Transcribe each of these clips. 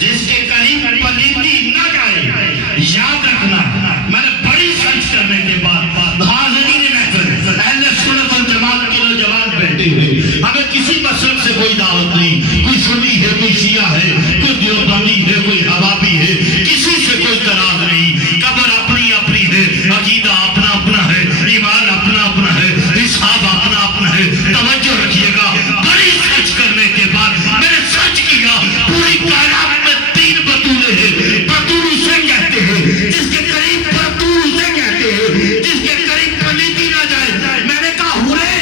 جس کے قریب پلیتی نہ جائے، یاد رکھنا میں نے بڑی سرچ کرنے کے بعد حاضرین محفل اہل سنت والجماعت کے نوجوان بیٹھے ہوئے، ہمیں کسی مسلک سے کوئی دعوت نہیں، کوئی سنی ہے، کوئی شیعہ ہے، کوئی دیوبندی ہے، کوئی حوابی ہے، کسی سے کوئی تراز نہیں، قبر اپنی اپنی ہے، عقیدہ اپنا اپنا ہے، ایمان اپنا اپنا ہے، حساب اپنا اپنا ہے۔ توجہ رکھیے گا، بڑی سرچ کرنے کے بعد میں نے سرچ کیا، پوری کائنات میں 3 بطولیں ہیں۔ بطول اسے کہتے ہیں جس کے قریب، بطول اسے کہتے ہیں جس کے قریب پلیتی نہ جائے۔ میں نے کہا ہورے،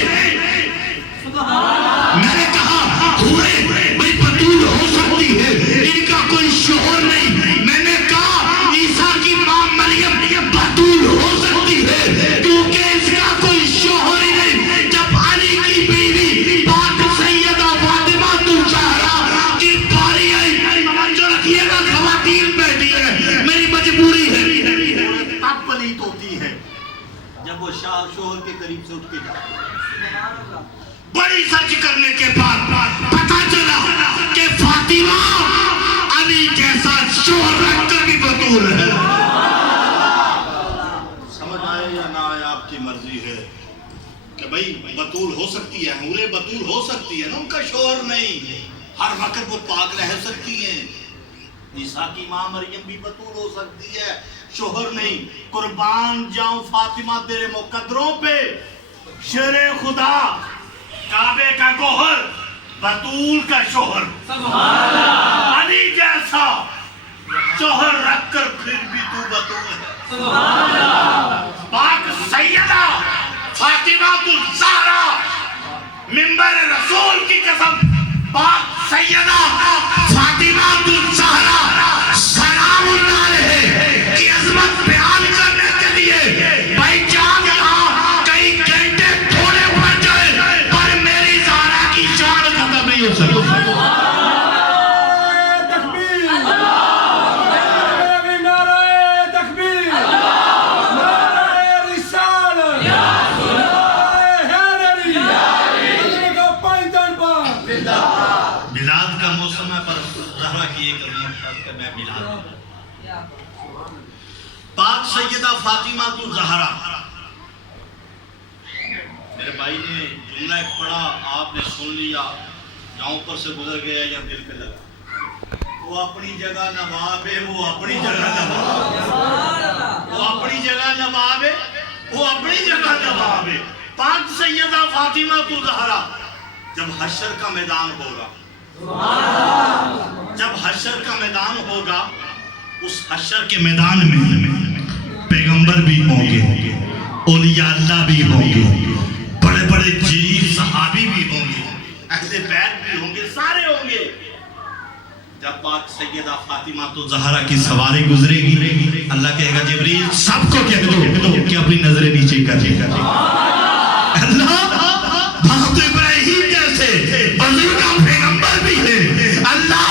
میں نے کہا ہورے بھئی بطول ہو سکتی ہے، ان کا کوئی شوہر نہیں۔ میں نے کہا عیسیٰ کی ماں مریم بطول ہو سکتی ہے کیونکہ اس کا کوئی شوہر ہی نہیں۔ جب علی کی بیوی پاک سیدہ فاطمہ الزہرا کی باری آئی، توجہ رکھیے گا خواتین بیٹھی ہے، میری مجبوری ہے، تب پلیت ہوتی ہے جب وہ شوہر کے قریب سے اٹھ کے جاتی ہے۔ بڑی سرچ کرنے کے بعد پتا چلا کہ فاطمہ علی جیسا شوہر رکھ کر بھی بطول ہے۔ سمجھ آئے یا نہ آئے آپ کی مرضی ہے کہ بھئی بطول ہو سکتی ہے، حورے بطول ہو سکتی ہے نا، ان کا شوہر نہیں، ہر وقت وہ پاک رہ سکتی ہیں۔ عیسیٰ کی ماں مریم بھی بطول ہو سکتی ہے، شوہر نہیں۔ قربان جاؤں فاطمہ تیرے مقدروں پہ، شیر خدا، کعبے کا گوہر، بطول کا شوہر، علی جیسا شوہر رکھ کر پھر بھی تو بطول ہے۔ پاک سیدہ فاطمہ الزہرا، منبر رسول کی قسم، پاک سیدہ فاطمہ الزہرا سلام اللہ علیہ کی عظمت بیان کرنے کے لیے بھائی جان یہاں کئی گھنٹے تھوڑے پڑ جائے پر میری زہرا کی شان ختم نہیں ہو سکتی۔ میلاد کا موسم ہے پر زہرا کی ایک عظمت پڑھ کر میں میلاد، پاک سیدہ فاطمہ الزہرا، میرے بھائی نے جملہ ایک پڑھا، آپ نے سن لیا، یا اوپر سے گزر گیا یا دل پہ لگا۔ وہ اپنی جگہ نواب ہے، وہ اپنی جگہ نواب ہے، وہ اپنی جگہ نواب ہے، وہ اپنی جگہ نواب ہے۔ پاک سیدہ فاطمہ الزہرا جب حشر کا میدان ہوگا، جب حشر کا میدان ہوگا، اس حشر کے میدان میں پیغمبر بھی ہوں گے، اولیاء اللہ بھی ہوں گے، بڑے بڑے جلیل صحابی بھی ہوں گے، اہل بیت بھی ہوں گے، سارے ہوں گے۔ جب پاک سیدہ فاطمہ الزہرا کی سواری گزرے گی، اللہ کہے گا جبریل سب کو کہہ دو کہ اپنی نظریں نیچے کر دے گا۔ اللہ بہت ابراہیم جیسے بزرگ پیغمبر بھی ہے، اللہ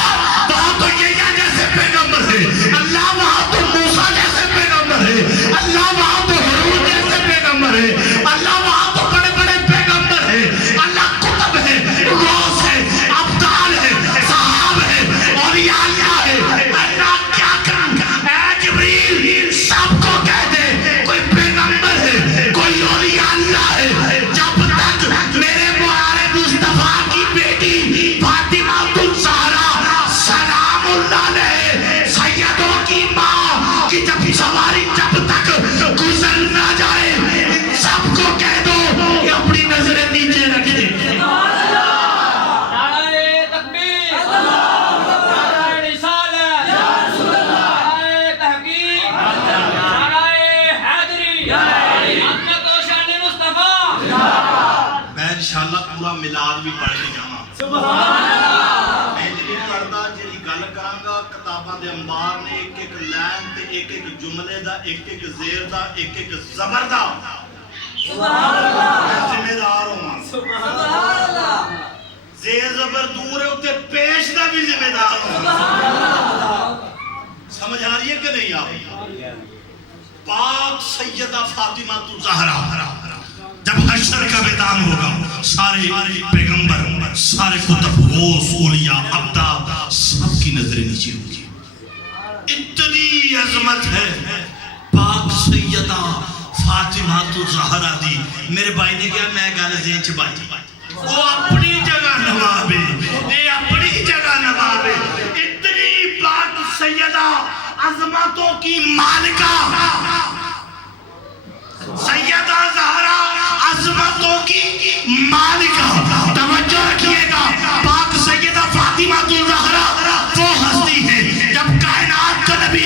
وہاں تو یحییٰ جیسے پیغمبر ہے، اللہ وہاں تو موسیٰ جیسے پیغمبر ہے، اللہ وہاں تو ہارون جیسے پیغمبر ہے، اللہ وہاں تو بڑے بڑے پیغمبر ہے، اللہ کتب ہے، غوث ہے، ابدال ہے، صحاب ہے، اولیاء اللہ ہے۔ اللہ کیا کروں؟ اے جبریل سب کو کہہ دے کوئی پیغمبر ہے، کوئی اولیاء اللہ ہے، جب تک میرے پیارے مصطفیٰ کی بیٹی فاطمہ الزہرا سلام اللہ علیہ سیدوں کی ماں کی جب سواری جب تک گزر نہ جائے، ان سب کو کہہ دو کہ اپنی نظریں نیچے رکھیں۔ انشاءاللہ پورا میلاد بھی پڑھ کے جانا۔ میں جی کردا جی گل کراں کتاباں دے انبار نے ایک ایک لائن تے ایک ایک جملے دا، ایک ایک زیر دا، ایک ایک زبر دا میں ذمہ دار ہوں۔ زیر زبر دور ہے اتے پیش دا بھی ذمہ دار ہوں۔ سمجھ آ رہی ہے کہ نہیں آپ؟ پاک سیدہ فاطمہ الزہرا جب حشر کا میدان ہوگا، سارے پیغمبر، سارے کتب، غوث، اولیاء، ابدال سب کی نظریں نیچے ہوگی۔ اتنی عظمت ہے پاک سیدہ فاطمہ الزہرا دی. میرے بھائی نے کہا میں گل ذہن چ بائی وہ اپنی جگہ نواب ہے, یہ اپنی جگہ نواب ہے. اتنی پاک سیدہ عظمتوں کی مالکہ سیدہ زہرا عظمتوں کی مالکہ. توجہ رکھیے گا, پاک سیدہ فاطمہ الزہرا وہ ہستی ہے جب کائنات کا نبی,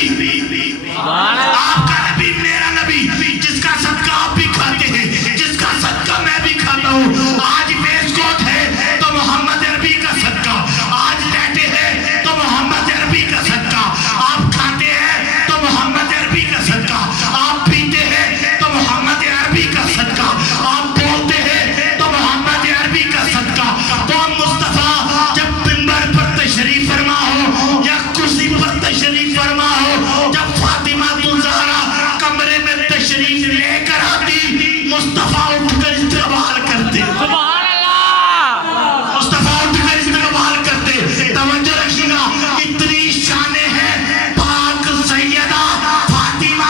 آپ کا نبی, میرا نبی, جس کا صدقہ آپ بھی کھاتے ہیں, جس کا صدقہ میں بھی کھاتا ہوں. آج ویسٹ کوٹ ہے تو محمد عربی کا صدقہ, آج لیٹے ہیں تو محمد عربی کا صدقہ, آپ کھاتے ہیں تو محمد عربی کا صدقہ, آپ پیتے ہیں تو محمد عربی کا صدقہ, آپ بولتے ہیں تو محمد عربی کا صدقہ. تو مصطفیٰ جب منبر پر تشریف فرما ہو یا کرسی پر تشریف فرما ہو, جب فاطمہ الزہرا کمرے میں تشریف لے کر آتی, مصطفیٰ اٹھ کر استقبال کرتے, سبحان اللہ, مصطفیٰ اٹھ کر استقبال کرتے. توجہ رکھیے گا, اتنی شان ہے پاک سیدہ فاطمہ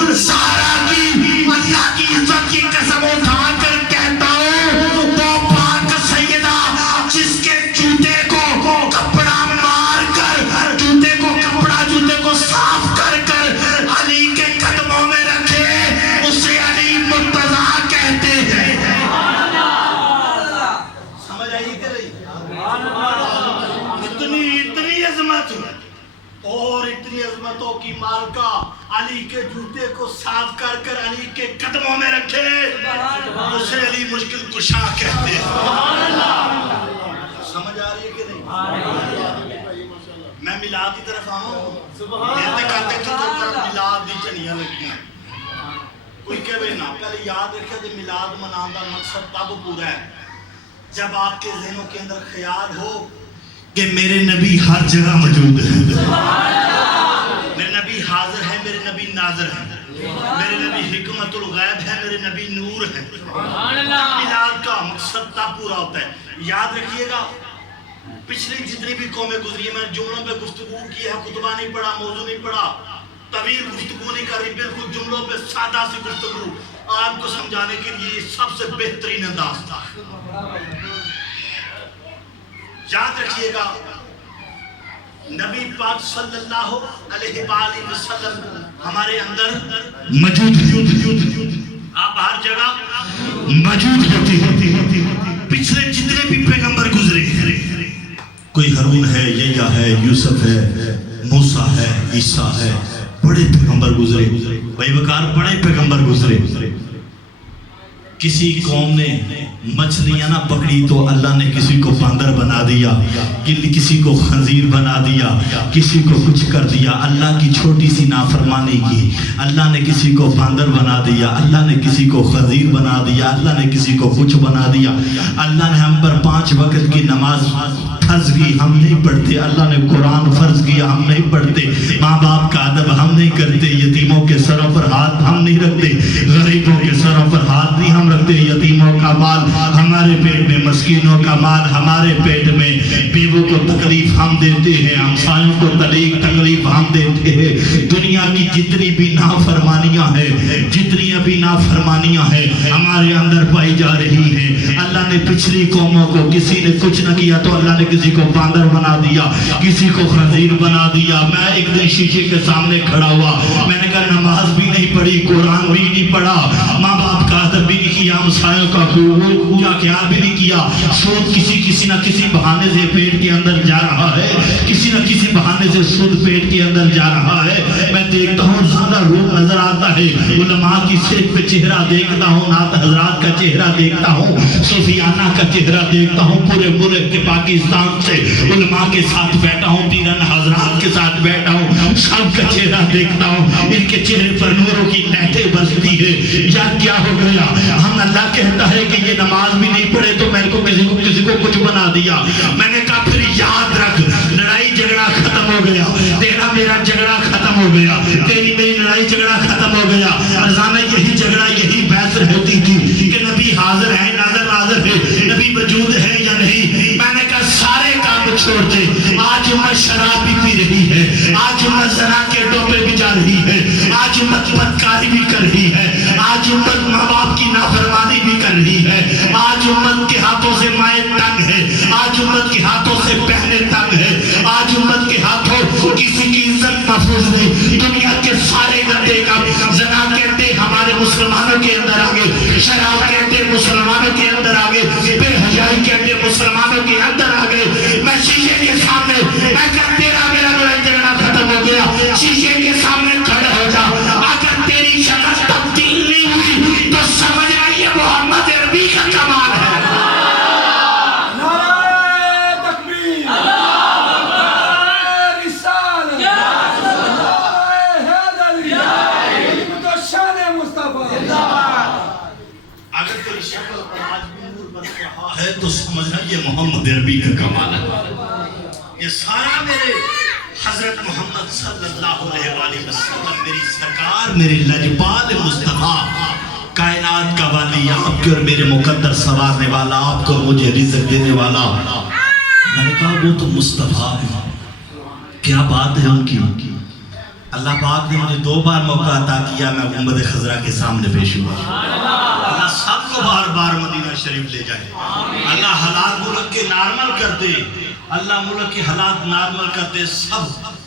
الزہرا کی. اللہ کی عزت کی قسم اٹھا کر کہتا ہوں, وہ پاک سیدہ جس کے جوتے کو کپڑا مار کر, جوتے کو کپڑا, جوتے کو صاف کر کر علی کے قدموں میں رکھے, اسے علی مرتضیٰ کہتے ہیں. سمجھ آئیے کہ نہیں؟ اتنی عظمت اور اتنی عظمتوں کی مالکہ علی کے جوتے کو صاف کر کر علی کے قدموں میں رکھے, اسے علی مشکل کشا کہتے ہیں. سمجھ آ رہی ہے کہ نہیں؟ میں میلاد کی طرف آؤں, کہتے کرتے تو طرف میلاد دی چنیاں لگیاں. کوئی کہے نا, پہلے یاد رکھے کہ میلاد منانے کا مقصد تب پورا ہے جب آپ کے ذہنوں کے اندر خیال ہو کہ میرے نبی ہر جگہ موجود ہے, میرے نبی حاضر ہے, میرے نبی ناظر ہے, میرے نبی حکمت الغیب ہے, میرے نبی نور ہے. میلاد کا مقصد تب پورا ہوتا ہے. یاد رکھیے گا, پچھلی جتنی بھی قومیں گزری ہیں, میں نے جملوں پہ گفتگو کی ہے, خطبہ نہیں پڑھا, موضوع نہیں پڑھا, طویل گفتگو نہیں کر رہی, بالکل جملوں پہ سادہ سی گفتگو آپ کو سمجھانے کے لیے سب سے بہترین انداز تھا. یاد رکھیے گا, نبی پاک صلی اللہ علیہ وآلہ وسلم ہمارے اندر موجود ہے, آپ ہر جگہ موجود ہوتی. پچھلے جتنے بھی پیغمبر گزرے, کوئی ہارون ہے, یحییٰ ہے, یوسف ہے, موسیٰ ہے, عیسیٰ ہے, بڑے پیغمبر گزرے, بھائی وقار بڑے پیغمبر گزرے. کسی قوم نے مچھلیاں نہ پکڑی تو اللہ نے کسی کو باندر بنا دیا, کسی کو خنزیر بنا دیا, کسی کو کچھ کر دیا. اللہ کی چھوٹی سی نافرمانی کی, اللہ نے کسی کو باندر بنا دیا, اللہ نے کسی کو خنزیر بنا دیا, اللہ نے کسی کو کچھ بنا دیا. اللہ نے ہم پر 5 وقت کی نماز فرض کی, ہم نہیں پڑھتے. اللہ نے قرآن فرض کیا, ہم نہیں پڑھتے. ماں باپ کا ادب ہم نہیں کرتے, یتیموں کے سروں پر ہاتھ ہم نہیں رکھتے, غریبوں کے سروں پر ہاتھ نہیں ہم رکھتے. یتیموں کا مال ہمارے پیٹ میں, مسکینوں کا مال ہمارے پیٹ میں, بیووں کو تکلیف ہم دیتے ہیں, ہمسایوں کو تکلیف ہم دیتے ہیں. دنیا کی جتنی بھی نافرمانیاں ہیں, جتنی بھی نافرمانیاں ہیں ہمارے اندر پائی جا رہی ہیں. اللہ نے پچھلی قوموں کو کسی نے کچھ نہ کیا تو اللہ نے کسی کو باندر بنا دیا, کسی کو خنزیر بنا دیا. میں ایک دن شیشے کے سامنے کھڑا ہوا, میں نے کہا نماز بھی نہیں پڑھی, قرآن بھی نہیں پڑھا, ماں باپ کا ادب بھی نہیں کیا, ہمسایوں کا خیال بھی نہیں کیا. سود کسی نہ کسی بہانے سے پیٹ کے اندر جا رہا ہے, کسی نہ کسی بہانے سے سود پیٹ کے اندر جا رہا ہے. میں دیکھتا ہوں زیادہ روپ نظر آتا ہے, علماء کی سیٹ پہ چہرہ دیکھتا ہوں, نعت حضرات کا چہرہ دیکھتا ہوں, صوفیانہ کا چہرہ دیکھتا ہوں, پورے ملک کے پاکستان سے علماء کے ساتھ بیٹھا ہوں, پیرن حضرات کے ساتھ بیٹھا ہوں, سب کا چہرہ دیکھتا ہوں. ان کے چہرے پر نوروں کی لہٹیں برستی ہے. یار کیا ہو گیا؟ ہم اللہ کہتا ہے کہ یہ نماز بھی نہیں پڑھے تو میرے کو کسی کو کچھ بنا دیا. میں نے کہا پھر یاد رکھ, لڑائی جھگڑا ختم ہو گیا, تیرا میرا جھگڑا ختم ہو گیا, تیری میری لڑائی جھگڑا ختم ہو گیا. روزانہ یہی جھگڑا, یہی بحث ہوتی تھی کہ نبی حاضر ہے, ناظر ہے, نبی موجود ہے یا نہیں. میں نے کہا سارے کام چھوڑ دے, آج امت شراب بھی پی رہی ہے، آج امت زنا کے ڈوبے بھی جا رہی ہے، آج امت بدکاری بھی کر رہی ہے، آج امت ماں باپ کی نافرمانی بھی کر رہی ہے، آج امت کے ہاتھوں سے مائیں تنگ ہے، آج امت کے ہاتھوں سے بہنیں تنگ ہے، آج امت کے ہاتھوں کسی کی عزت محفوظ نہیں۔ دنیا کے سارے گندے کام، زنا کے اڈے ہمارے مسلمانوں کے اندر آگے، شراب کے اڈے مسلمانوں کے اندر آگے، بے حیائی کے اڈے مسلمانوں کے اندر آگے۔ میں شیشے کے سامنے، اگر تیرا میرا لڑائی جھگڑا ختم ہو گیا، شیشے کے سامنے کھڑے ہو جا، اگر تیری شکل تبدیل نہیں ہوئی تو سمجھنا یہ محمد عربی کا کمال ہے۔ اگر تیری شکل پر آج بھی نور برس رہا ہے تو سمجھنا یہ محمد عربی کا کمال ہے۔ یہ سارا میرے حضرت محمد صلی اللہ علیہ وآلہ وسلم، میری سرکار، میرے لجپال مصطفیٰ، کائنات کا والی، آپ کے اور میرے مقدر سوارنے والا، آپ کو مجھے رزق دینے والا۔ میں نے کہا وہ تو مصطفیٰ ہے، کیا بات ہے ان کی۔ اللہ پاک نے مجھے 2 بار موقع عطا کیا، میں گنبد خضرا کے سامنے پیش ہوا۔ اللہ سب کو بار بار مدینہ شریف لے جائے، اللہ حالات ملک کے نارمل کر دے، اللہ ملک کے حالات نارمل کر دے۔ سب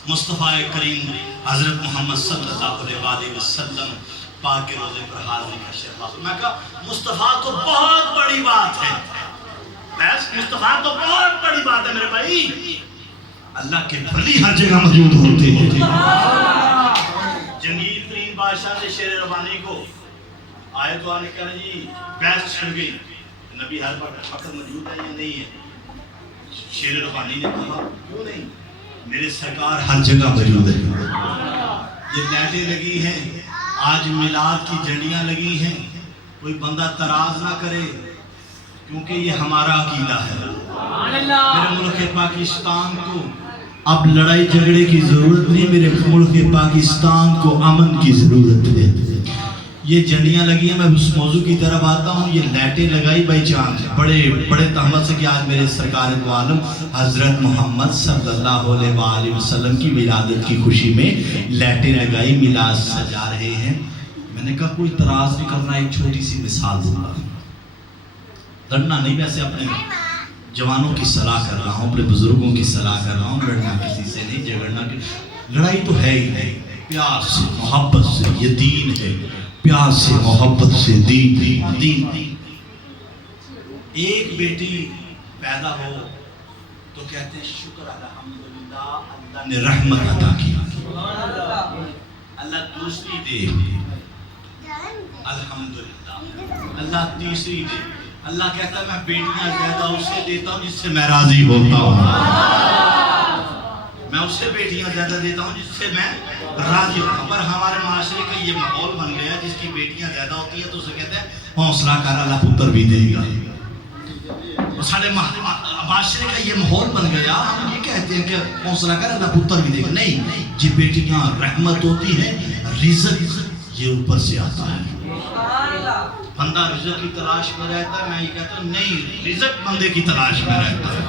مصطفیٰ کریم حضرت محمد صلی اللہ علیہ وآلہ وسلم پاک کے روزے پر حاضری کا شرف۔ میں کہا مصطفیٰ تو بہت بڑی بات ہے، مصطفیٰ تو بہت بڑی بات ہے میرے بھائی۔ اللہ کے ولی ہر جگہ موجود ہوتے ہیں۔ جنگیر ترین بادشاہ نے شیر ربانی کو آئے تو آنے کہا جی بحث چھڑ گئی، نبی ہر وقت موجود ہے یا نہیں ہے؟ شیر ربانی نے کہا کیوں نہیں، میرے سرکار ہر جگہ موجود ہے۔ یہ لائٹیں لگی ہیں، آج میلاد کی جھنڈیاں لگی ہیں، کوئی بندہ تراز نہ کرے کیونکہ یہ ہمارا عقیدہ ہے۔ میرے ملک پاکستان کو اب لڑائی جھگڑے کی ضرورت نہیں، میرے ملک پاکستان کو امن کی ضرورت ہے۔ یہ جھنڈیاں لگی ہیں، میں اس موضوع کی طرف آتا ہوں۔ یہ لائٹیں لگائی بائی چانس بڑے تہمت سے کہ آج میرے سرکار دو عالم حضرت محمد صلی اللہ علیہ وآلہ وسلم کی ولادت کی خوشی میں لائٹیں لگائی، میلاد سجا رہے ہیں۔ میں نے کہا کوئی تراز نہیں کرنا، ایک چھوٹی سی مثال دوں گا، لڑنا نہیں، ویسے اپنے جوانوں کی صلاح کر رہا ہوں، اپنے بزرگوں کی صلاح کر رہا ہوں، لڑنا کسی سے نہیں، جھگڑنا لڑائی تو ہے ہی نہیں، پیار سے محبت سے، یہ دین ہے، پیار سے محبت سے دین۔ ایک بیٹی پیدا ہو تو کہتے ہیں شکر الحمدللہ، اللہ نے رحمت عطا کی، اللہ دوسری دے الحمدللہ، اللہ تیسری دے، اللہ کہتا ہے میں بیٹیاں زیادہ اس سے دیتا ہوں جس سے میں راضی ہوتا ہوں، میں اس سے بیٹیاں زیادہ دیتا ہوں جس سے میں راضی ہوتا ہوں۔ پر ہمارے معاشرے کا یہ ماحول بن گیا جس کی بیٹیاں زیادہ ہوتی ہیں تو اسے کہتے ہیں حوصلہ کر، اللہ پتر بھی دے گا۔ سارے معاشرے کا یہ ماحول بن گیا، ہم یہ کہتے ہیں کہ حوصلہ کر، اللہ پتر بھی دے گا۔ نہیں، یہ بیٹیاں رحمت ہوتی ہیں، رزق یہ اوپر سے آتا ہے۔ بندہ رزق کی تلاش میں رہتا ہے، میں یہ کہتا ہوں نہیں، رزق بندے کی تلاش میں رہتا ہے۔